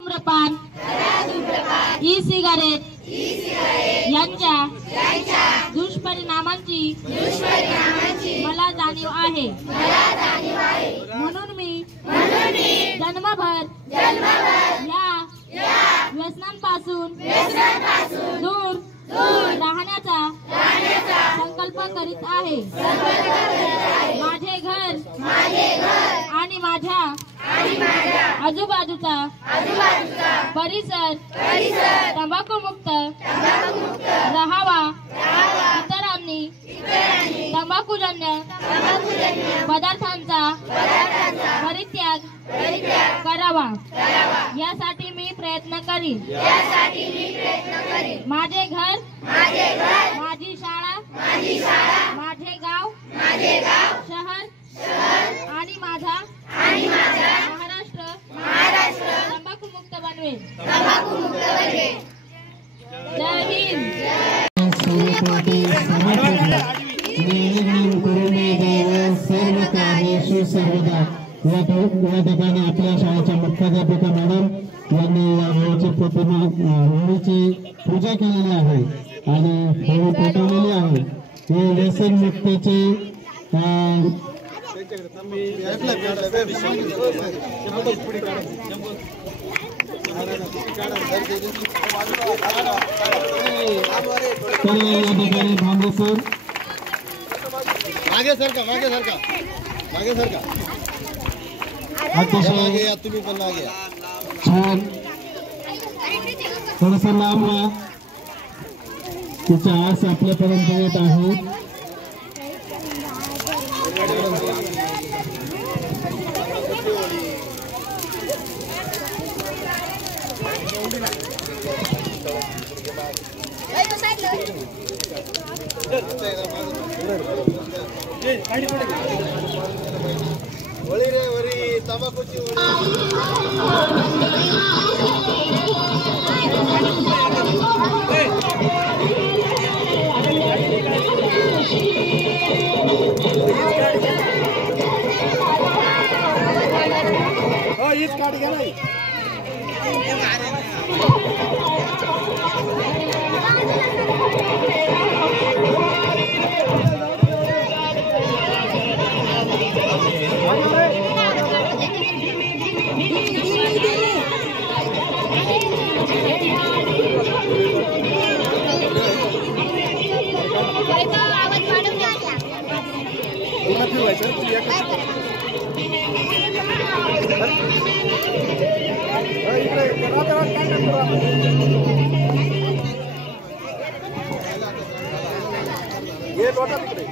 धूम्रपान e cigarette यांच्या दुष्परिणामांची मला जाणीव आहे। म्हणून मी जन्मभर या व्यसनांपासून दूर राहण्याचा संकल्प करीत आहे। माझे घर आणि माझ्या आजूबाजूचा परिसर तंबाखू मुक्त राहावा। इतरांनी तंबाखूजन्य पदार्थांचा परित्याग करावा यासाठी मी प्रयत्न करीन। माझे घर माझी शाळा माझे गाव शहर आणि माझा महाराष्ट्र तंबाखू मुक्त बनवेल। जय हिंद। या ठिकाणी आपल्या शाळेच्या मुख्याध्यापिका मॅडम यांनी या होळीची पूजा केलेली आहे आणि होळी पेटवलेली आहे। हे व्यसन मुक्तीचे या ठिकाणी भांडेसर मागे सरका अतिशय तुम्ही पण मागे छान थोडस लांब व्हा। तिचा आस आपल्यापर्यंत येत आहे। वळी रे वरी तंबाखूची हीच काढ घ्या नाही। ये लोटा तिकडे